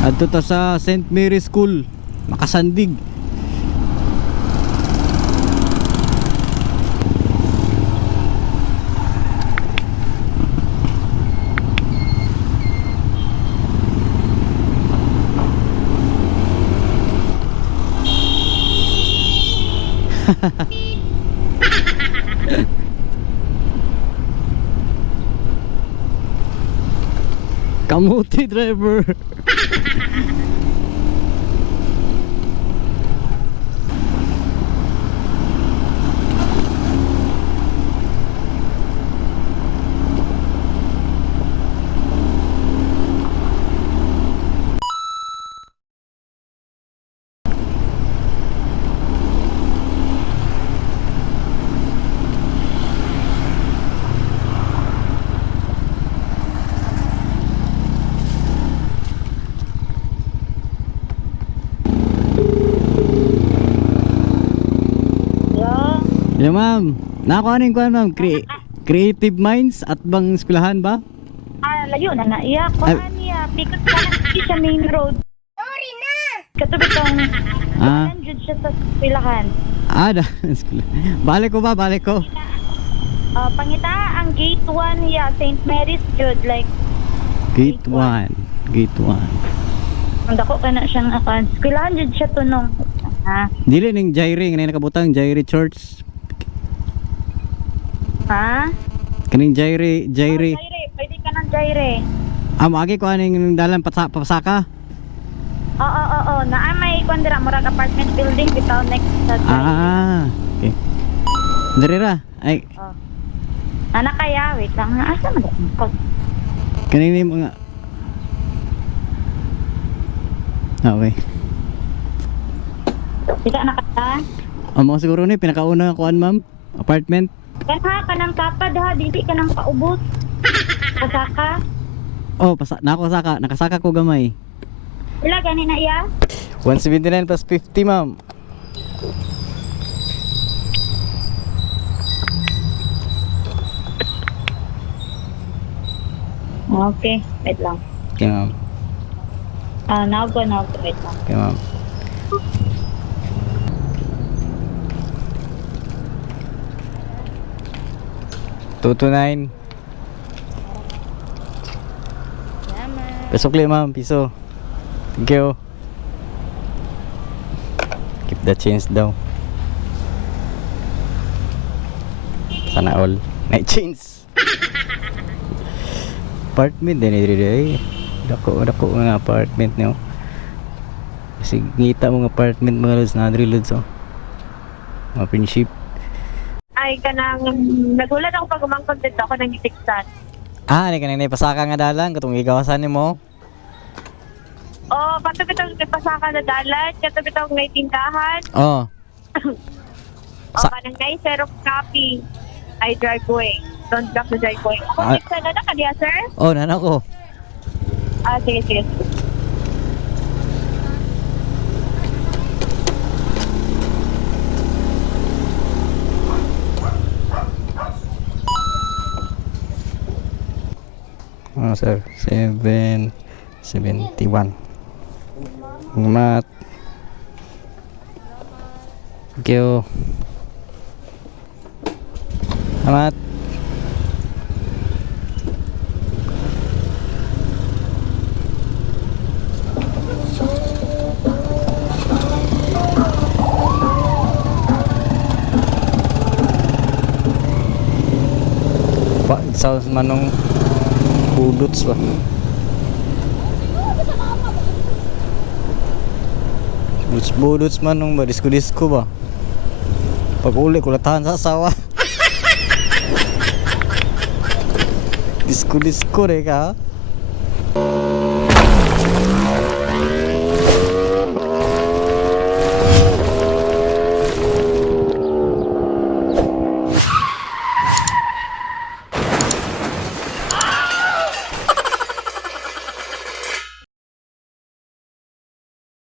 Adto ta sa St. Mary's School, Makasandig. Kamuti driver. Hello ma'am, nakakuhanin ko ma'am, Creative Minds at bang eskwelahan ba? Layo na iya. Kuhaan niya. Pikat ka na siya main road. Sorry na! Katubi kang jud siya sa eskwelahan. Balik ko ba? Balik ko. Pangita ang gate 1 ya, St. Mary's jud like Gate 1. Gate 1. ang dako ka na siyang eskwelahan jud siya tunong. Dili ning Jairi, kanina nakabutang Jairi Church. Ha? Kaning Jairi. Jaire, pwede ka ng Jaire. Maagi ko aning dalan pasaka. Oo. Naa may kondira murag apartment building bitaw next sa Jaire. Okay. Dirira. Ay. Anak kaya, wait lang ha. Asa man ko? Kanina yung mga okay. Kita anak kaya? Mo siguro ni pinakauna kuan ma'am, apartment. Kanha ka ng kapad ha, dili ka ng paubos. Pasaka. Nakasaka ko gamay. Wala gani na iya? 179 plus 50 ma'am. Okay, wait lang. Okay ma'am. Now go, wait lang. Okay ma'am. $229. Pesok li ma'am, piso. Thank you. Keep the change daw. Sana all. Night change. Apartment din diri. Dako nga apartment niyo. Kasi ngita mo nga apartment mga lods na lods oh. Mga friendship. Ay, kanang nagulat ako pag umangkot dito ako ng itiksan. Ni kanina pasaka nga dalan katong igawasan nimo. Patubitong pasaka na dalan, katubitong may tindahan. Kanang ngay Xerox copy. Ay driveway. Don't block the driveway. Ako itiksan na kaniya, sir? Nana ko. Sige. Sir, 771. Mat. Thank you. Amat. Sounds manong budots ba? Budots manong ba? Disko ba? Pag uli kulatahan sa asawa. Disko rin ka.